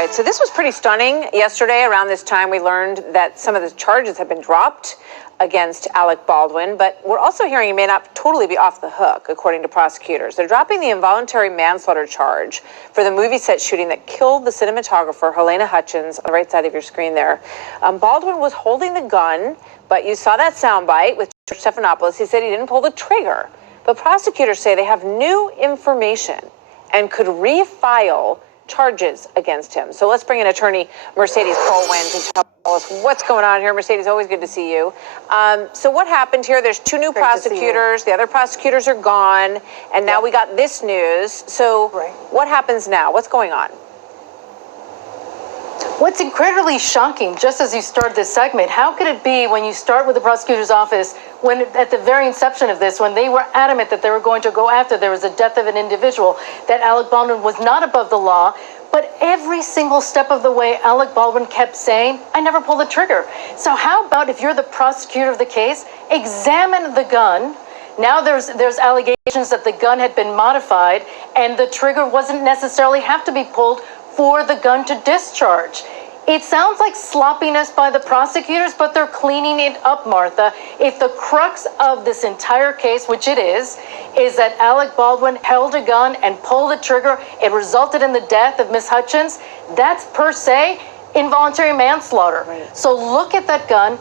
right, so this was pretty stunning. Yesterday, around this time, we learned that some of the charges have been dropped against Alec Baldwin, but we're also hearing he may not totally be off the hook, according to prosecutors. They're dropping the involuntary manslaughter charge for the movie set shooting that killed the cinematographer, Helena Hutchins, on the right side of your screen there. Baldwin was holding the gun, but you saw that soundbite with George Stephanopoulos. He said he didn't pull the trigger, but prosecutors say they have new information and could refile charges against him. So let's bring in attorney Mercedes Colwin to tell us what's going on here. Mercedes, always good to see you. So what happened here? There's two new prosecutors. The other prosecutors are gone. And now we got this news. So what happens now? What's going on? What's incredibly shocking, just as you start this segment, how could it be when you start with the prosecutor's office, when at the very inception of this, when they were adamant that they were going to go after, there was a death of an individual, that Alec Baldwin was not above the law, but every single step of the way, Alec Baldwin kept saying, I never pulled the trigger. So how about if you're the prosecutor of the case, examine the gun. Now there's allegations that the gun had been modified and the trigger wasn't necessarily have to be pulled for the gun to discharge. It sounds like sloppiness by the prosecutors, but they're cleaning it up, Martha. If the crux of this entire case, which it is that Alec Baldwin held a gun and pulled the trigger, it resulted in the death of Miss Hutchins, that's per se involuntary manslaughter. So look at that gun,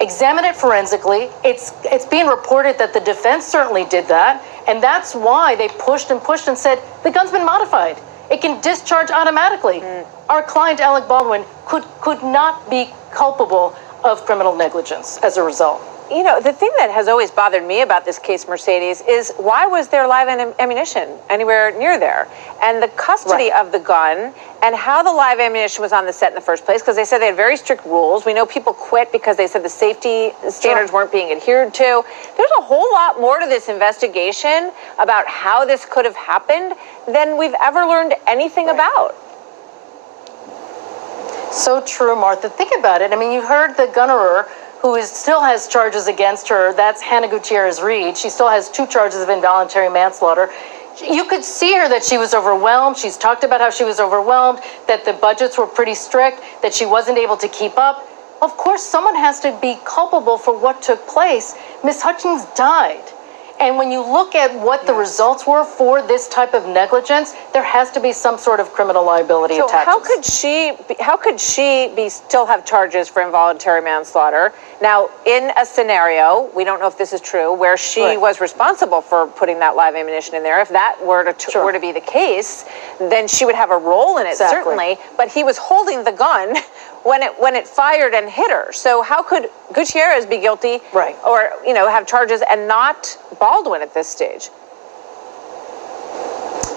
examine it forensically. It's being reported that the defense certainly did that, and that's why they pushed and said, the gun's been modified. It can discharge automatically. Our client, Alec Baldwin, could not be culpable of criminal negligence as a result. You know, the thing that has always bothered me about this case, Mercedes, is why was there live ammunition anywhere near there? And the custody of the gun and how the live ammunition was on the set in the first place, because they said they had very strict rules. We know people quit because they said the safety standards weren't being adhered to. There's a whole lot more to this investigation about how this could have happened than we've ever learned anything about. So true, Martha. Think about it. I mean, you heard the gunnerer who still has charges against her. That's Hannah Gutierrez-Reed. She still has 2 charges of involuntary manslaughter. You could see her that she was overwhelmed. She's talked about how she was overwhelmed, that the budgets were pretty strict, that she wasn't able to keep up. Of course, someone has to be culpable for what took place. Miss Hutchins died. And when you look at what the results were for this type of negligence, there has to be some sort of criminal liability attached. So how could she still have charges for involuntary manslaughter? Now, in a scenario, we don't know if this is true, where she was responsible for putting that live ammunition in there. If that were to be the case, then she would have a role in it, certainly. But he was holding the gun when it fired and hit her. So how could Gutierrez be guilty or, have charges and not Baldwin at this stage?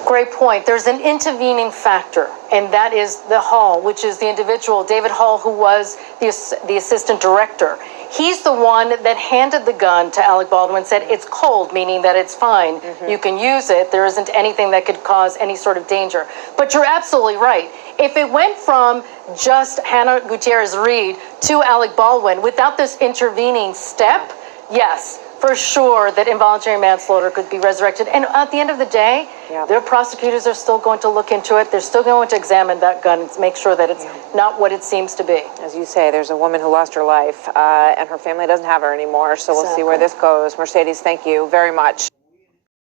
Great point. There's an intervening factor, and that is the Hall, which is the individual, David Hall, who was the assistant director. He's the one that handed the gun to Alec Baldwin, said it's cold, meaning that it's fine. You can use it. There isn't anything that could cause any sort of danger. But you're absolutely right. If it went from just Hannah Gutierrez-Reed to Alec Baldwin without this intervening step, yes, for sure that involuntary manslaughter could be resurrected. And at the end of the day, their prosecutors are still going to look into it. They're still going to examine that gun and make sure that it's not what it seems to be. As you say, there's a woman who lost her life and her family doesn't have her anymore. So we'll see where this goes. Mercedes, thank you very much.